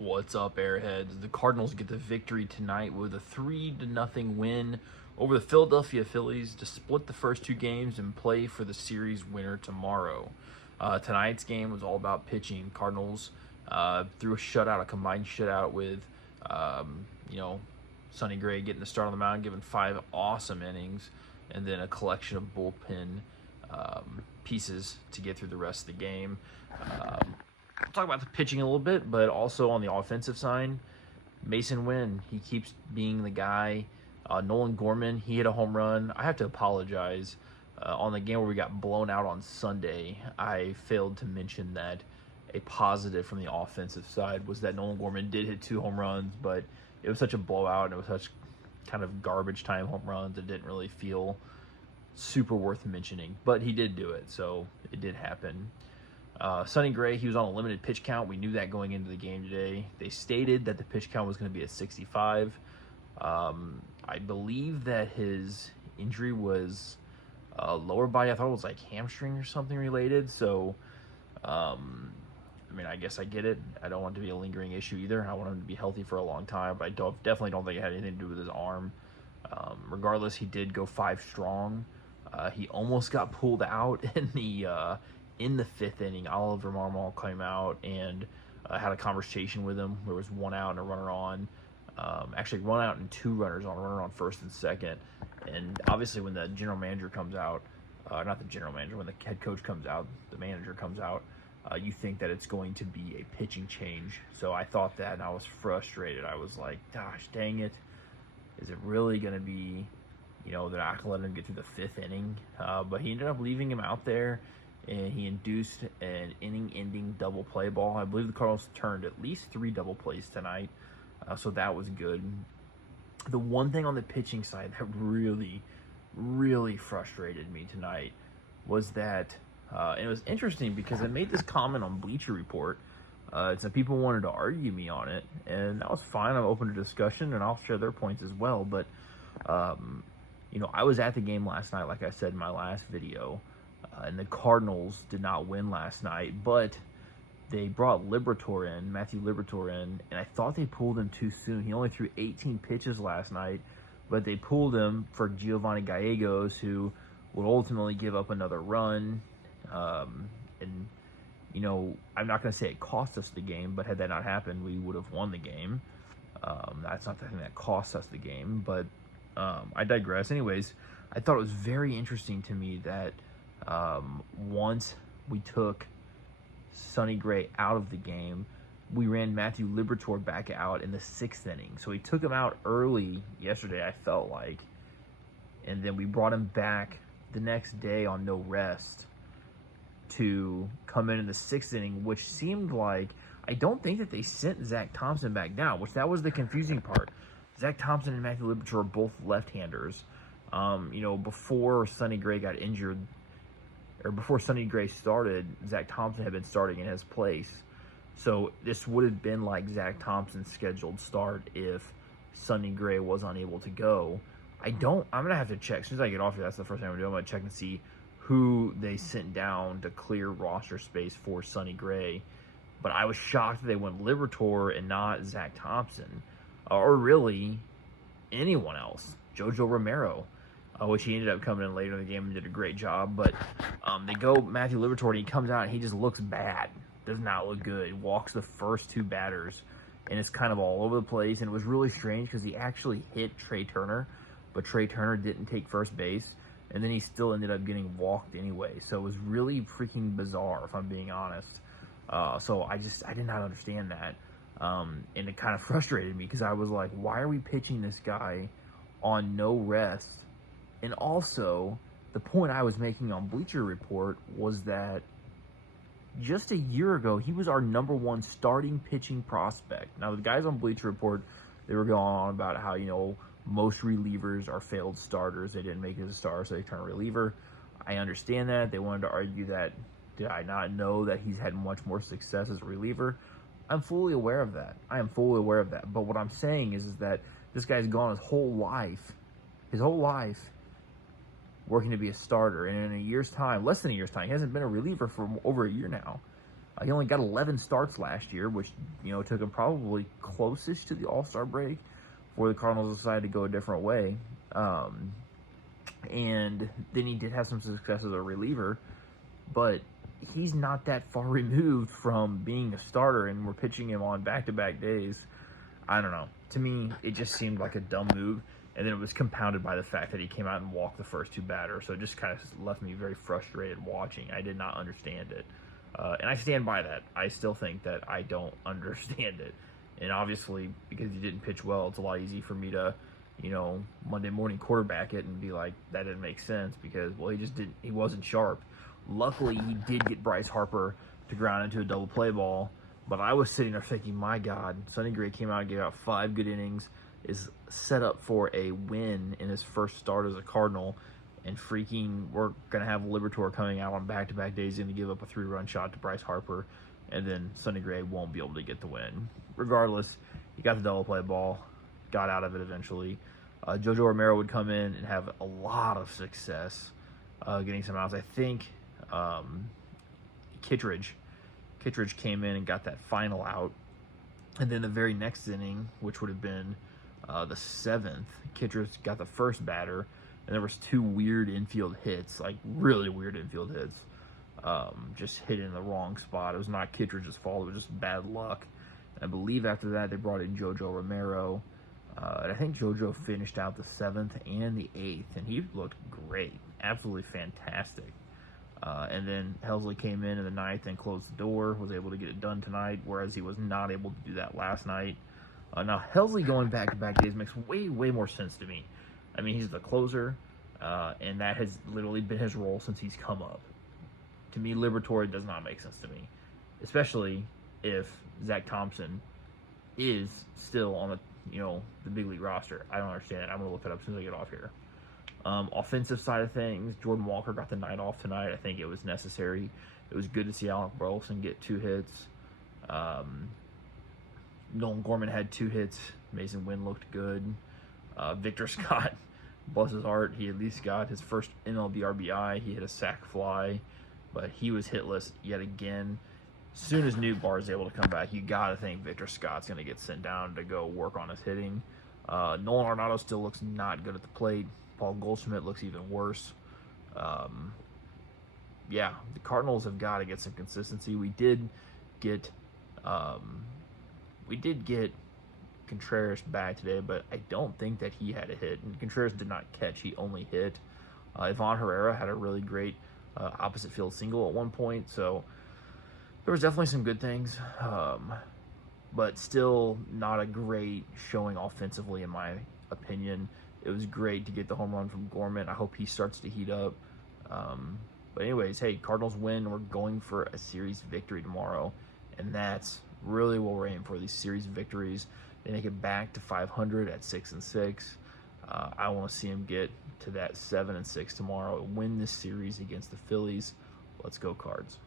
What's up, Airheads? The Cardinals get the victory tonight with a 3-0 win over the Philadelphia Phillies to split the first two games and play for the series winner tomorrow. Tonight's game was all about pitching. Cardinals threw a combined shutout with, Sonny Gray getting the start on the mound, giving 5 awesome innings, and then a collection of bullpen pieces to get through the rest of the game. We'll talk about the pitching a little bit, but also on the offensive side, Masyn Winn, he keeps being the guy. Nolan Gorman, he hit a home run. I have to apologize. On the game where we got blown out on Sunday, I failed to mention that a positive from the offensive side was that Nolan Gorman did hit 2 home runs, but it was such a blowout and it was such kind of garbage time home runs, it didn't really feel super worth mentioning. But he did do it, so it did happen. Sonny Gray, he was on a limited pitch count. We knew that going into the game today. They stated that the pitch count was going to be at 65. I believe that his injury was lower body. I thought it was like hamstring or something related. So, I guess I get it. I don't want it to be a lingering issue either. I want him to be healthy for a long time, but I definitely don't think it had anything to do with his arm. Regardless, he did go 5 strong. He almost got pulled out in the 5th inning. Oliver Marmol came out and had a conversation with him. There was 1 out and a runner on. Actually, 1 out and 2 runners on, a runner on first and second. And obviously when the general manager comes out, not the general manager, when the head coach comes out, the manager comes out, you think that it's going to be a pitching change. So I thought that, and I was frustrated. I was like, gosh, dang it. Is it really going to be, they're not going to let him get through the 5th inning? But he ended up leaving him out there, and he induced an inning-ending double play ball. I believe the Cardinals turned at least 3 double plays tonight, so that was good. The one thing on the pitching side that really, really frustrated me tonight was that, and it was interesting because I made this comment on Bleacher Report, and some people wanted to argue me on it, and that was fine. I'm open to discussion, and I'll share their points as well. But, I was at the game last night, like I said in my last video, and the Cardinals did not win last night, but they brought Matthew Liberatore in, and I thought they pulled him too soon. He only threw 18 pitches last night, but they pulled him for Giovanni Gallegos, who would ultimately give up another run. I'm not going to say it cost us the game, but had that not happened, we would have won the game. That's not the thing that cost us the game, but I digress. Anyways, I thought it was very interesting to me that once we took Sonny Gray out of the game, we ran Matthew Liberatore back out in the 6th inning. So he took him out early yesterday, I felt like, and then we brought him back the next day on no rest to come in the 6th inning, which seemed like, I don't think that they sent Zach Thompson back down, which that was the confusing part. Zach Thompson and Matthew Liberatore are both left-handers. Before Sonny Gray got injured, or before Sonny Gray started, Zach Thompson had been starting in his place. So this would have been like Zach Thompson's scheduled start if Sonny Gray was unable to go. I'm going to have to check. As soon as I get off here, that's the first thing I'm going to do. I'm going to check and see who they sent down to clear roster space for Sonny Gray. But I was shocked that they went Liberatore and not Zach Thompson. Or really anyone else. Jojo Romero. Which he ended up coming in later in the game and did a great job. But they go Matthew Liberatore, and he comes out and he just looks bad. Does not look good. He walks the first 2 batters, and it's kind of all over the place. And it was really strange because he actually hit Trey Turner, but Trey Turner didn't take first base. And then he still ended up getting walked anyway. So it was really freaking bizarre, if I'm being honest. So I did not understand that. And it kind of frustrated me because I was like, why are we pitching this guy on no rest? And also, the point I was making on Bleacher Report was that just a year ago, he was our #1 starting pitching prospect. Now, the guys on Bleacher Report, they were going on about how, most relievers are failed starters. They didn't make it as a starter, so they turned a reliever. I understand that. They wanted to argue that, did I not know that he's had much more success as a reliever? I'm fully aware of that. I am fully aware of that. But what I'm saying is that this guy's gone his whole life, working to be a starter, and in a year's time, less than a year's time, he hasn't been a reliever for over a year now. He only got 11 starts last year, which, took him probably closest to the All-Star break before the Cardinals decided to go a different way. And then he did have some success as a reliever, but he's not that far removed from being a starter, and we're pitching him on back-to-back days. I don't know. To me, it just seemed like a dumb move, and then it was compounded by the fact that he came out and walked the first two batters, so it just kind of left me very frustrated watching. I did not understand it, and I stand by that. I still think that I don't understand it, and obviously, because he didn't pitch well, it's a lot easy for me to, Monday morning quarterback it and be like, that didn't make sense because, well, he wasn't sharp. Luckily, he did get Bryce Harper to ground into a double play ball, but I was sitting there thinking, my God, Sonny Gray came out and gave out 5 good innings, is set up for a win in his first start as a Cardinal, and freaking we're going to have Liberatore coming out on back-to-back days, going to give up a 3-run shot to Bryce Harper, and then Sonny Gray won't be able to get the win. Regardless, he got the double play ball, got out of it eventually. Jojo Romero would come in and have a lot of success getting some outs. I think Kittredge came in and got that final out, and then the very next inning, which would have been the 7th, Kittredge got the first batter, and there was 2 weird infield hits, like really weird infield hits, just hit in the wrong spot. It was not Kittredge's fault, it was just bad luck. And I believe after that they brought in Jojo Romero, and I think Jojo finished out the 7th and the 8th, and he looked great, absolutely fantastic. And then Helsley came in the 9th and closed the door, was able to get it done tonight, whereas he was not able to do that last night. Now, Helsley going back-to-back days makes way more sense to me. I mean, he's the closer, and that has literally been his role since he's come up. To me, Liberatore does not make sense to me, especially if Zach Thompson is still on the big league roster. I don't understand it. I'm going to look it up as soon as I get off here. Offensive side of things, Jordan Walker got the night off tonight. I think it was necessary. It was good to see Alec Burleson get 2 hits. Nolan Gorman had 2 hits. Mason Wynn looked good. Victor Scott, bless his heart, he at least got his first MLB RBI. He hit a sac fly, but he was hitless yet again. As soon as Newt Barr is able to come back, you got to think Victor Scott's going to get sent down to go work on his hitting. Nolan Arenado still looks not good at the plate. Paul Goldschmidt looks even worse. Yeah, the Cardinals have got to get some consistency. We did get Contreras back today, but I don't think that he had a hit. And Contreras did not catch; he only hit. Ivan Herrera had a really great opposite field single at one point, so there was definitely some good things, but still not a great showing offensively, in my opinion. It was great to get the home run from Gorman. I hope he starts to heat up. But anyways, hey, Cardinals win. We're going for a series victory tomorrow, and that's really what we're aiming for, these series victories. They make it back to 500 at 6-6. I want to see them get to that 7-6 tomorrow, win this series against the Phillies. Let's go, Cards.